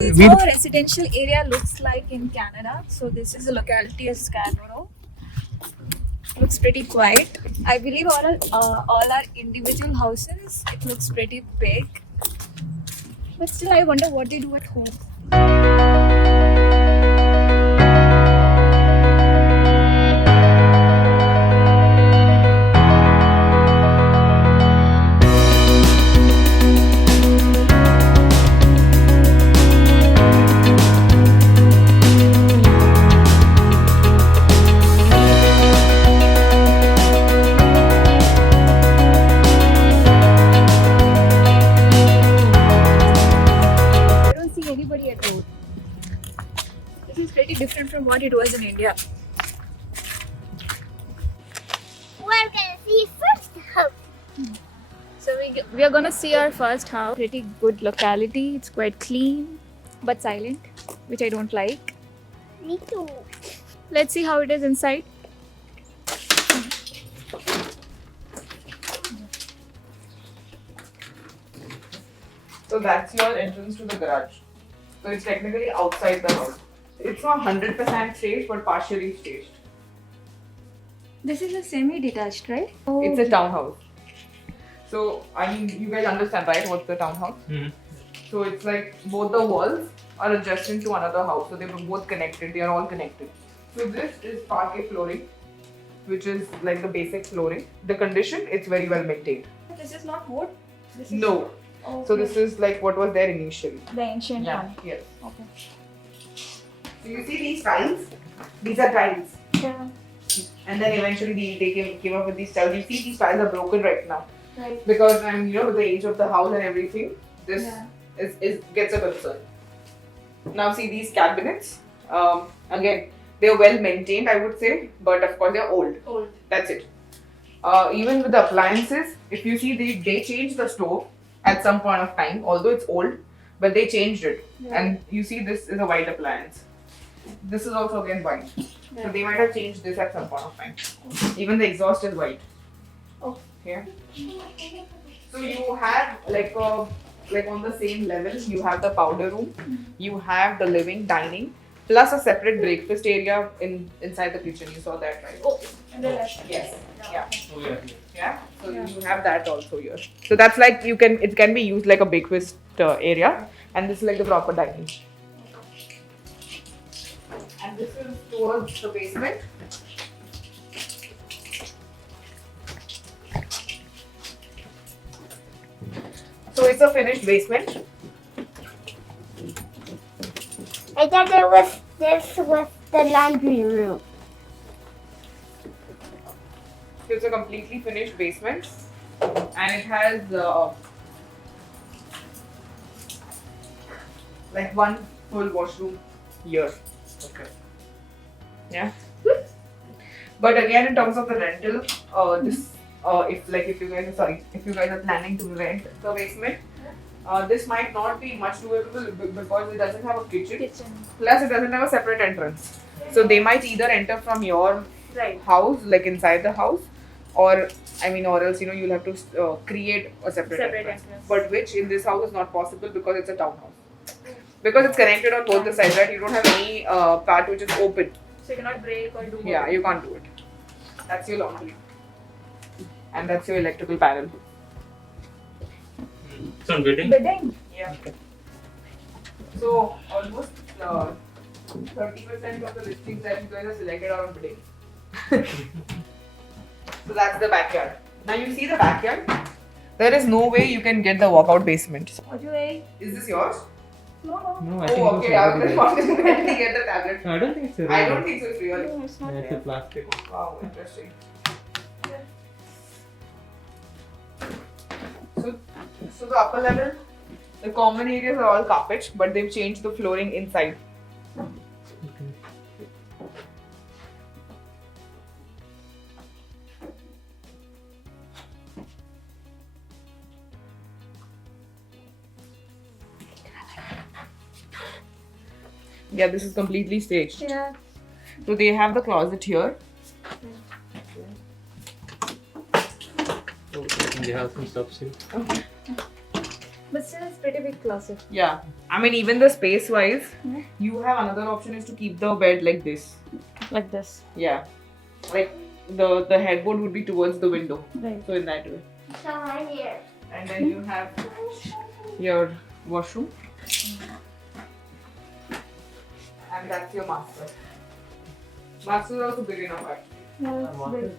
It's how a residential area looks like in Canada. So this is the locality of Scarborough. Looks pretty quiet. I believe all our individual houses. It looks pretty big, but still, I wonder what they do at home. I don't see anybody at all. This is pretty different from what it was in India. We're gonna see first house. So we are gonna see our first house. Pretty good locality. It's quite clean but silent, which I don't like. Me too. Let's see how it is inside. So that's your entrance to the garage. So it's technically outside the house. It's not 100% staged, but partially staged. This is a semi-detached, right? Oh. It's a townhouse. So, I mean, you guys understand, right? What's the townhouse? Mm-hmm. So it's like both the walls are adjacent to another house. So they were both connected. They are all connected. So this is parquet flooring, which is like the basic flooring. The condition, it's very well maintained. This is not wood. This is No. Okay. So this is like what was there initially. the ancient one. Yes. Okay. So you see these tiles? These are tiles. Yeah. And then eventually they came up with these tiles. You see these tiles are broken right now. Right. Because with the age of the house and everything, this Yeah. is gets a concern. Now see these cabinets. Again, they're well maintained, I would say, but of course they're old. Old. That's it. Even with the appliances, if you see they changed the stove at some point of time, although it's old, but they changed it. Yeah. And you see this is a white appliance. This is also again white. So they might have changed this at some point of time. Even the exhaust is white. Oh. Yeah. So you have like on the same level, you have the powder room, you have the living, dining, plus a separate breakfast area inside the kitchen. You saw that, right? Oh, and the left. Yes. Yeah. Oh, yeah. Yeah. So Yeah. you have that also here. So that's like it can be used like a breakfast area, and this is like the proper dining. And this is towards the basement. So it's a finished basement. I thought this was the laundry room. So it's a completely finished basement, and it has like one full washroom here. Okay. Yeah. But again, in terms of the rental, this if you guys are planning to rent the basement, this might not be much doable because it doesn't have a kitchen. Kitchen. Plus, it doesn't have a separate entrance. So they might either enter from your Right. house, like inside the house, or else you'll have to create a separate entrance. But which in this house is not possible because it's a townhouse. Because it's connected on both the sides, right? You don't have any part which is open. So you cannot break or do. Yeah, you can't do it. That's your laundry. And that's your electrical panel. So I'm getting. Bidding. Yeah. So almost 30% of the listings that you guys have selected are on bidding. So that's the backyard. Now you see the backyard. There is no way you can get the walkout basement. What do I? Is this yours? No, no. No, I think Oh, okay. I was just it's wanting to get the tablet. No, I don't think it's a I don't think so. It's real. No, it's not. Yeah, it's a plastic. Wow, interesting. So the upper level, the common areas are all carpet, but they've changed the flooring inside. Okay. Yeah, this is completely staged. Yeah. So they have the closet here. Oh, I think they have some stuff too. But still, it's pretty big closet. Yeah. I mean, even the space wise, Yeah. you have another option is to keep the bed like this. Like this. Yeah. Like the headboard would be towards the window. Right. So in that way. So right here. And then you have your washroom. And that's your master. Master is also big enough actually. Yeah, I it's want big. it.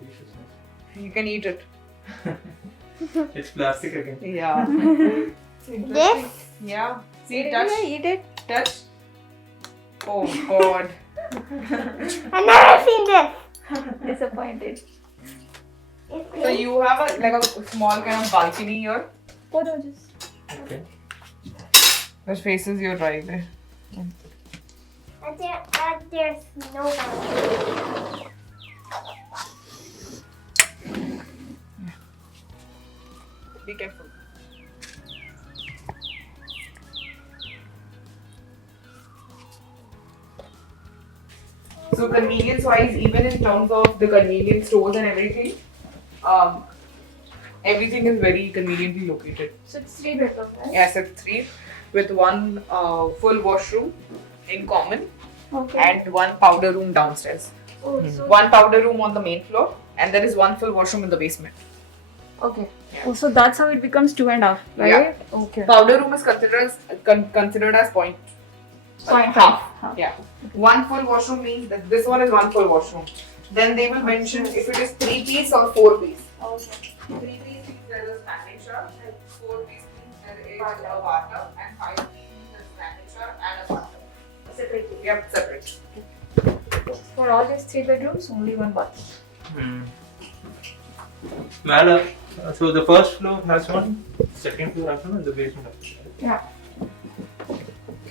Deliciousness. You can eat it. It's plastic again. Yeah. This? Yeah. See, Did touch. you eat it? Touch. Oh god. I've never seen this. Disappointed. So you have a small kind of balcony here, What was this? Okay. which faces your driveway. There's no one. Be careful. So convenience wise, even in terms of the convenience stores and everything, everything is very conveniently located. So it's 3 bedroom, right? Yes, it's 3 with one full washroom in common Okay. and one powder room downstairs. Oh, so One powder room on the main floor and there is one full washroom in the basement. okay. Yeah. Oh, so that's how it becomes 2.5, right? Yeah. Okay. Powder room is considered as point. Point half. half. Yeah. One full washroom means that this one is one full washroom. Then they will mention if it is 3-piece or 4-piece. Okay. 3-piece means there is a standing shower, and 4-piece means there is a bathtub, and 5-piece means there is a standing shower and a bathtub. Separately. Yep, separate. For all these 3 bedrooms, only one bathroom. Mala, so the first floor has one, second floor has one, and the basement has one. Yeah.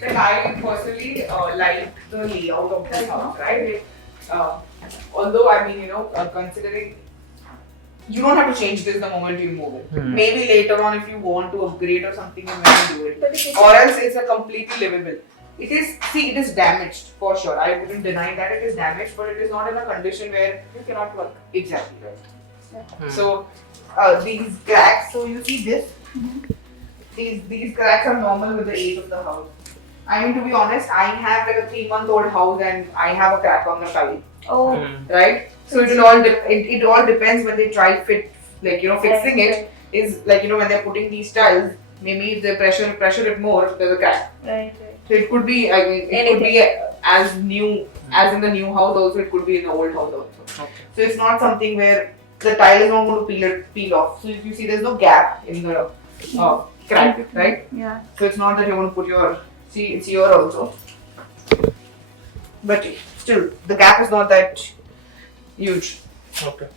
Like I personally like the layout of this house, right? Although I mean, considering you don't have to change this the moment you move it. Maybe later on, if you want to upgrade or something, you may do it. But it is Or else it's a completely livable. It is damaged for sure. I wouldn't deny that it is damaged, but it is not in a condition where you cannot work. Exactly right. So these cracks. So you see this. These cracks are normal with the age of the house. I mean, to be honest, I have like a 3-month-old house and I have a crack on the tile, Oh. right? So it all depends when they try fixing it. Is like when they're putting these tiles, maybe if they pressure it more, there's a crack. Right. So it could be, I mean, it could be as new as in the new house. Also, it could be in the old house also. Okay. So it's not something where the tile is not going to peel off. So if you see, there's no gap in the crack, right? Yeah. So it's not that you're going to put your it's here also. But still, the gap is not that huge. Okay.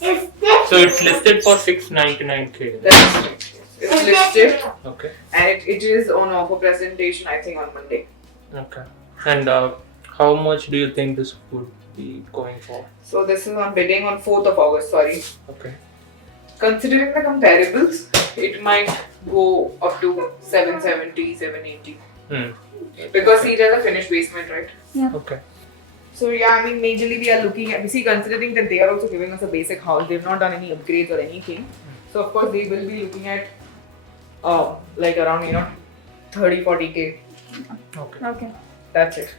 Is this? So it's listed for 699K. That's right. It's listed Okay. and it is on offer presentation, I think, on Monday. Okay. And how much do you think this would be going for? So this is on bidding on 4th of August, sorry. Okay. Considering the comparables, it might go up to 770, 780. Because each has a finished basement, right? Okay. So yeah, I mean, majorly we are looking at, considering that they are also giving us a basic house, they've not done any upgrades or anything. So of course they will be looking at like around 30-40K. Okay. Okay. That's it.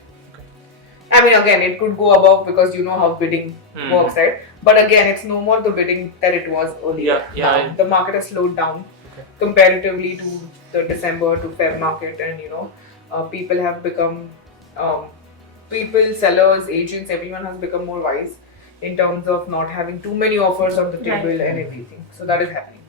I mean, again, it could go above because you know how bidding works, right? But again, it's no more the bidding that it was earlier. Yeah. The market has slowed down comparatively to the December to Feb market, and people have become, sellers, agents, everyone has become more wise in terms of not having too many offers on the table and everything. So that is happening.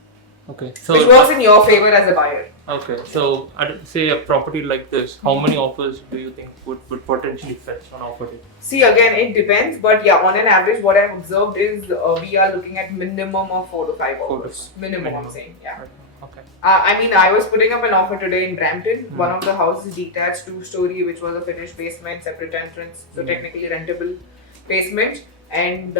Okay. Which So works in your favor as a buyer. okay. So I'd say a property like this, how many offers do you think would potentially fetch on offer day? See, again, it depends, but yeah, on an average, what I've observed is we are looking at minimum of 4 to 5 offers. Minimum, I'm saying, yeah. Okay. I mean, I was putting up an offer today in Brampton. One of the houses detached 2-story, which was a finished basement, separate entrance, so technically rentable basement, and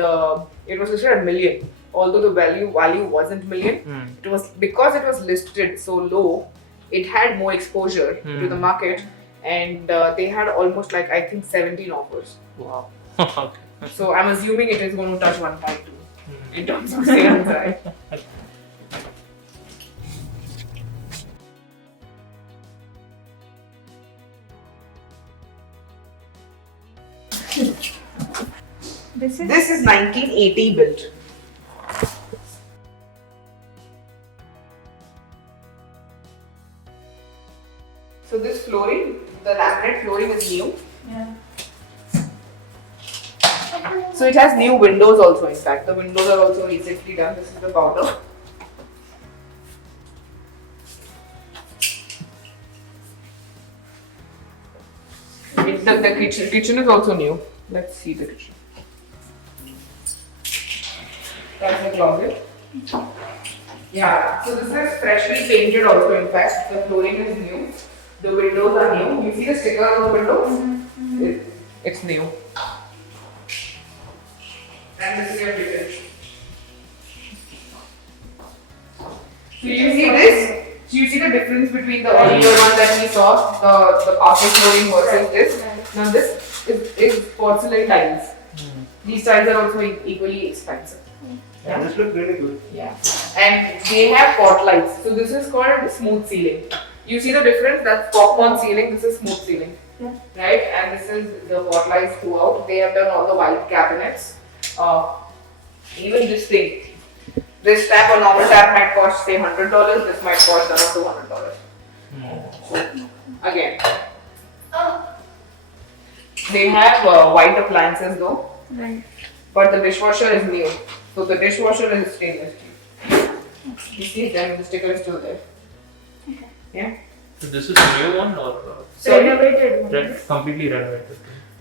it was listed at $1 million. Although the value wasn't million, it was because it was listed so low. It had more exposure to the market, and they had almost like I think 17 offers. Wow. Okay. So I'm assuming it is going to touch 1.2 in terms of sales, right? This is This is 1980 built. So this flooring, the laminate flooring is new. yeah. So it has new windows also. In fact, the windows are also recently done. This is the powder. The kitchen is also new. Let's see the kitchen. That's the closet. Yeah, so this is freshly painted also. In fact, the flooring is new. The windows are new. You see the sticker on the windows? It's new. And this is your kitchen. So you see this? So you see the difference between the earlier one that we saw, the carpet flooring versus this. Now this is porcelain tiles. These tiles are also equally expensive. Yeah, this looks really good. Yeah. And they have pot lights. So this is called smooth ceiling. You see the difference? That's popcorn ceiling, this is smooth ceiling. Yeah. Right? And this is the pot lights throughout. They have done all the white cabinets. Even this thing. This tap, a normal tap might cost say $100. This might cost around $200. So, again. They have white appliances though. Right. But the dishwasher is new. So the dishwasher is stainless steel. You see them, the sticker is still there. Okay. Yeah. So this is a new one or Sorry? Renovated one. completely renovated?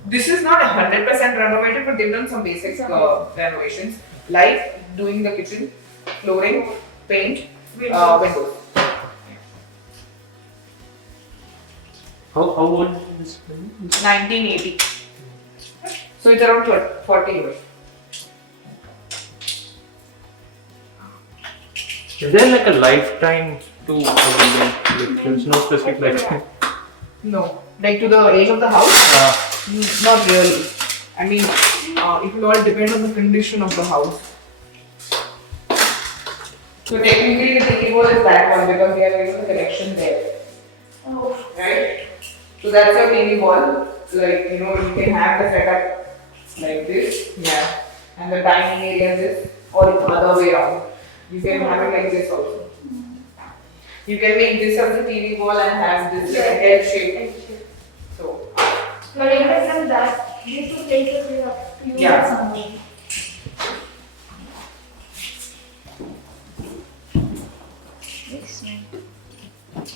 This is not 100% renovated, but they've done some basic renovations, like doing the kitchen, flooring, paint, windows. How old is this building? 1980. So it's around 40 years. Is there like a lifetime to a building? Like, there's no specific lifetime. No, like to the age of the house? Not really. I mean, it will all depend on the condition of the house. So technically the TV wall is that one because we are getting the connection there. Oh. Right? So that's your TV wall. Like, you know, you can have the setup like this. Yeah. And the dining area this or the other way around. You can have it like this also. You can make this as the TV wall and have this like L shape. So, But even from that, these two places we have to use Yeah. something.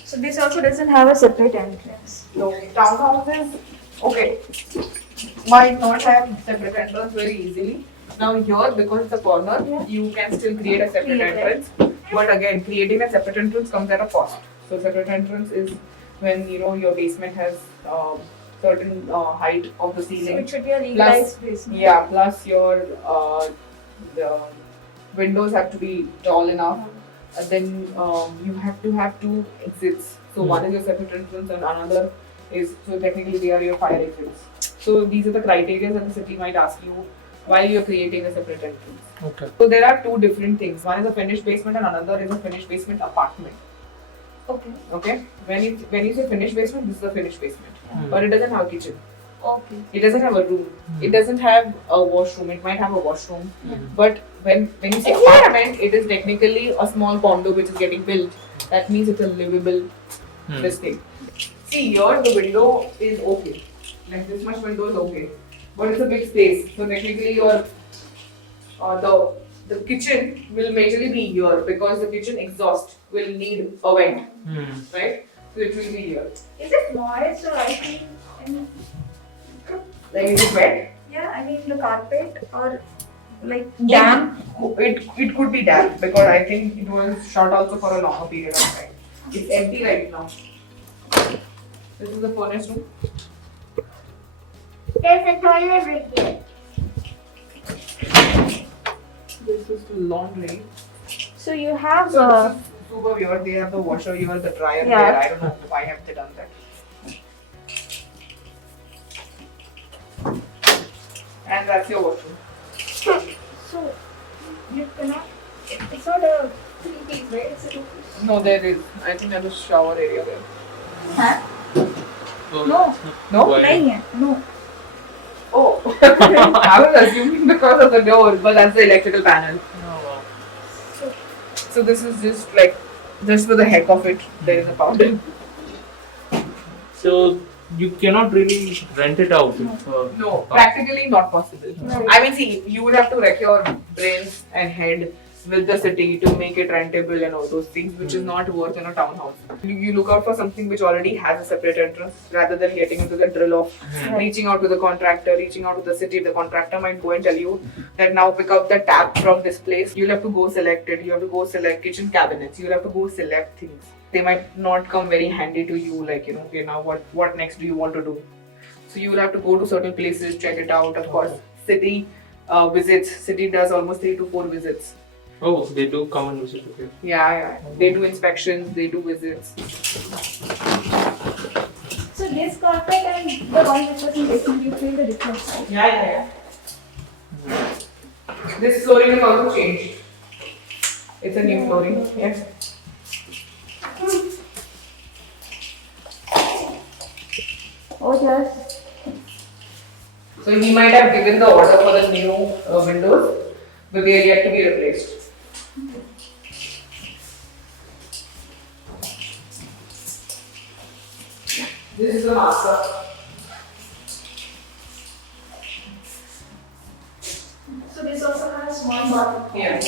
So this also doesn't have a separate entrance. no, townhouses, okay, might not have separate entrance very easily. Now here, because it's a corner, you can still create a separate entrance. But again, creating a separate entrance comes at a cost. So separate entrance is when, you know, your basement has certain height of the So ceiling. it should be a legalized basement. Yeah, plus your the windows have to be tall enough. And then you have to have two exits. So one is your separate entrance and another is, so technically they are your fire exits. So these are the criteria that the city might ask you while you're creating a separate entrance. Okay. So there are two different things. One is a finished basement and another is a finished basement apartment. Okay. Okay? When you say finished basement, this is a finished basement. But it doesn't have a kitchen. Okay. It doesn't have a room. It doesn't have a washroom. It might have a washroom. But when you say apartment, it is technically a small condo which is getting built. That means it's a livable this thing. See here the window is okay. Like this much window is okay. But it's a big space. So technically your the kitchen will majorly be here because the kitchen exhaust will need a vent. Right? So it will be here. Is it moist or I think? Like is it wet? Yeah, I mean the carpet or like damp. It could be damp because I think it was shot also for a longer period of time. It's empty right now. This is the furnace room. There's a toilet right here. This is the laundry. So you have So this is super weird. They have the washer here, the dryer Yeah. there. I don't know why have they done that. And that's your washroom. so you cannot. It's not a 3-piece, right? It's a 2-piece. No, there is. I think there's a shower area there. Huh? So No. No? why- नहीं है. No. Oh. I was assuming because of the door, but that's the electrical panel. Oh, So this is just for the heck of it, there is a fountain. so you cannot really rent it out. If, No, practically not possible. I mean, see, you would have to wreck your brains and head with the city to make it rentable and all those things, which is not worth in a townhouse. You look out for something which already has a separate entrance rather than getting into the drill of reaching out to the contractor, reaching out to the city. The contractor might go and tell you that now pick up the tap from this place. You'll have to go select it. You have to go select kitchen cabinets. You'll have to go select things. They might not come very handy to you, like, you know, okay, now what next do you want to do? So you will have to go to certain places, check it out. Of course, city visits. City does almost 3 to 4 visits. oh, they do come and visit. Okay. Yeah. They do inspections, they do visits. So this carpet and the one which was in basement, you feel the difference, right? Yeah. This flooring is also changed. It's a new flooring. Yes. Oh, yes. So he might have given the order for the new windows, but they are yet to be replaced. This is the master. So this also has one bathroom. Yeah.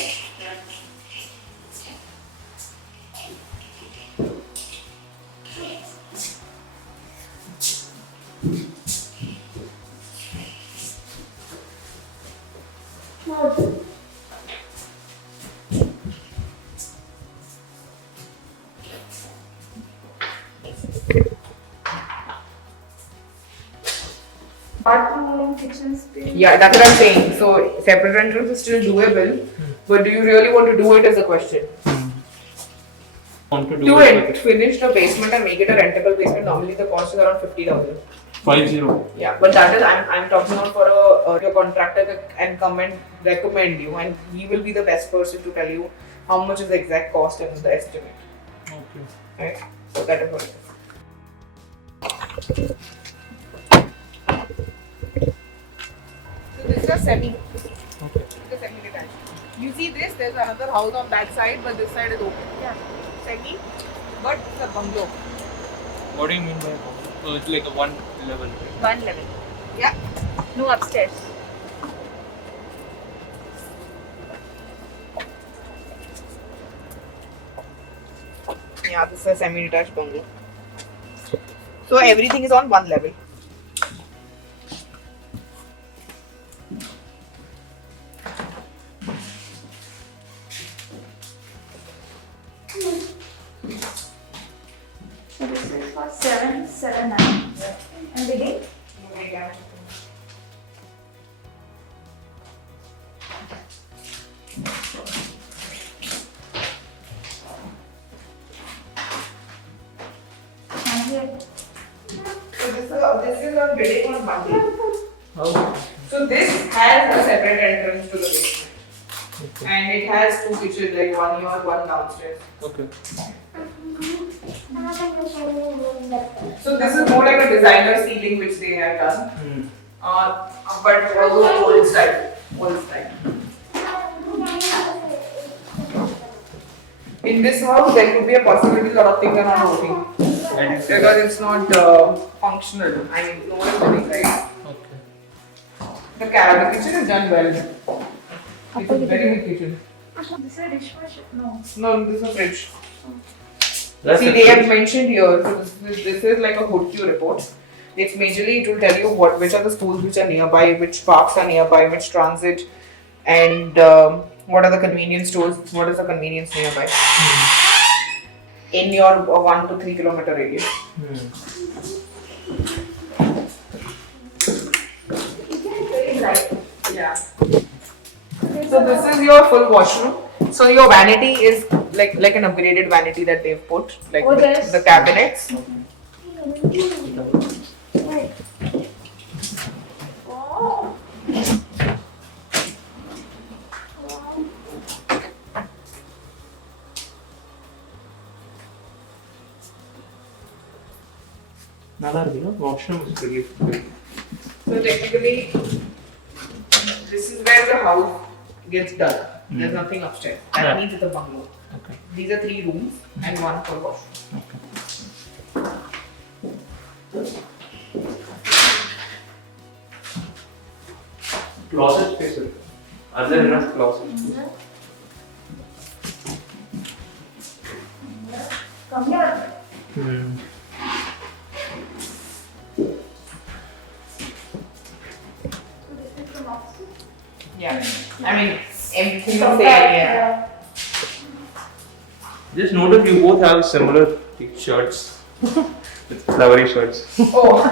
Bathroom, kitchen space. Yeah, that's what I'm saying. So separate entrance is still doable, but do you really want to do it is a question. Want to do To it? finish the basement and make it a rentable basement, normally the cost is around 50,000. 50. Yeah, but that is I'm talking about for your contractor that can come and recommend you, and he will be the best person to tell you how much is the exact cost and the estimate. Okay. Right? So that is what it is. So this is a semi. Okay. The semi-detached. You see this? There's another house on that side, but this side is open. Yeah. Semi, but it's a bungalow. What do you mean by bungalow? So it's like a one level. Right? One level. Yeah. No upstairs. Yeah, this is a semi-detached bungalow. So everything is on one level. So this is for 779. And begin. And here. So this is on building on bungalow. Oh. So this has a separate entrance to the basement. Okay. And it has 2 kitchens, like one here, one downstairs. Okay. So this is more like a designer ceiling which they have done. Hmm. But also old style. Old style. In this house, there could be a possibility a lot of things are not working. And Because it's not functional. I mean, no one is living, right? okay. The kitchen is done well. It's a very big kitchen. This is a dishwasher. No. No, this is a fridge. That's See, a they have fridge. mentioned here, so this is like a hood queue report. It's majorly, it will tell you which are the schools which are nearby, which parks are nearby, which transit, and what are the convenience stores, what is the convenience nearby in your 1 to 3 kilometer radius. Hmm. Very bright. Yeah. So this is your full washroom. So your vanity is like an upgraded vanity that they've put, like Oh, yes. the cabinets. நல்லா இருக்குல்ல? Washroom is really good. So technically, where the house gets done. There's nothing upstairs. That Yeah. means it's a bungalow. Okay. These are 3 rooms and 1 for washroom. Closet spaces. Are there enough closets? Come here. Hmm. Yeah. I mean, everything is same. Yeah. Just notice you both have similar shirts. With flowery shirts. Oh.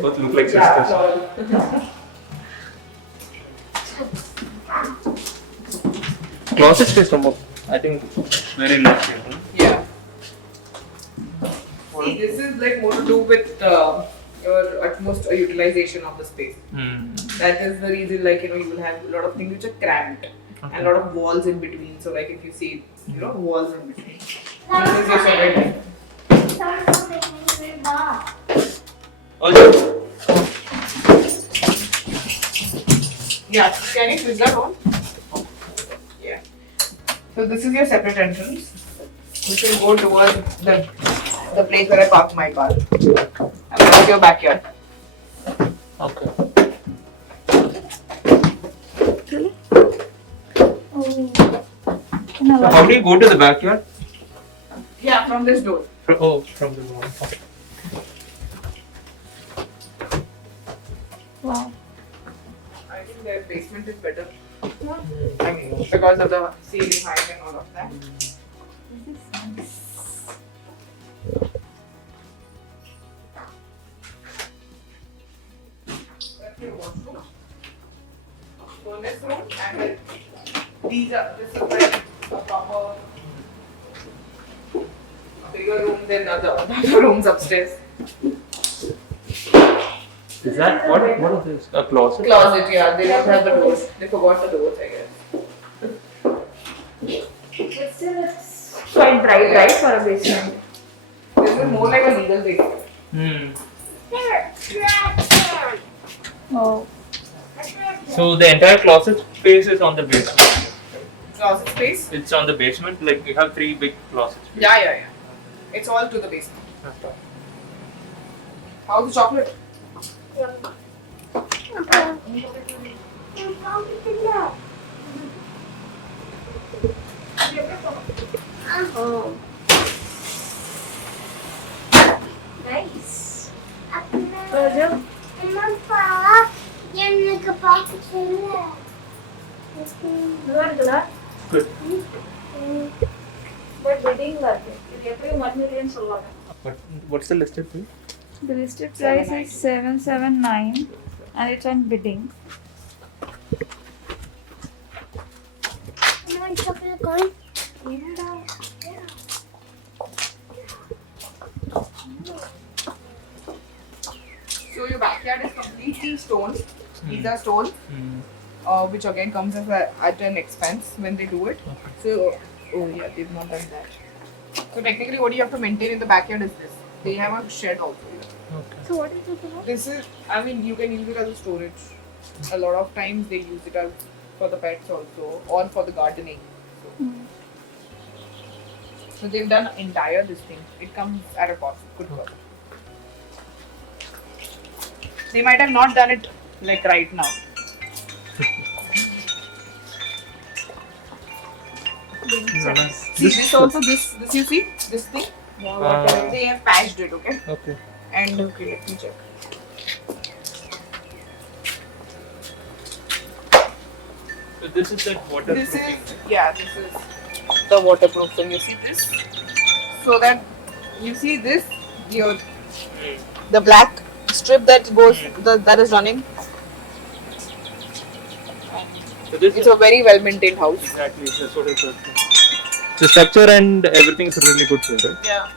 Both look like Yeah. sisters. So, Closet space from I think very less here. yeah. See, this is like more to do with your utmost utilization of the space. Hmm. That is the reason, like, you know, you will have a lot of things which are cramped and a lot of walls in between. So, like, if you see, you know, walls in between. This is your separate room. Someone's making me bath. Also, Yeah, can you switch that on? Yeah. So this is your separate entrance, which will go towards the place where I park my car. And this is your backyard. okay. So how do you go to the backyard? Yeah, from this door. From the wall. Okay. Wow. I think their basement is better. I mean, because of the ceiling height and all of that. That's your washroom. So this room and then this is like a proper bigger room than other rooms upstairs. Is that what is this? A closet? Closet, yeah. They don't have the doors. They forgot the doors, I guess. But still, it's quite bright, right, for a basement? This is more like a legal basement. Hmm. Here, Oh. So the entire closet space is on the basement. Closet space? It's on the basement. Like you have 3 big closets. Yeah. It's all to the basement. How's the chocolate? Oh. Nice. Good. But bidding करते ये कोई 1 million சொல்லுவாங்க. What's the listed price? The listed price is 779 and it's on bidding. So your backyard is completely stone. These are stone, Hmm. which again comes at an expense when they do it. So, oh yeah, they've not done that. So technically, what you have to maintain in the backyard is this. They have a shed also. Okay. So what is this about? This is, I mean, you can use it as a storage. A lot of times they use it as for the pets also, or for the gardening. So they've done entire this thing. It comes at a cost. Good cost. They might have not done it like right now. See this also, this you see this thing. They have patched it, okay? Okay. And okay, let me check. So this is that This waterproofing. is the waterproof thing. You see this, so that you see this, the black strip that goes that is running. So this It's is a very well maintained house. exactly that's what it is. The structure and everything is really good here, right? Yeah.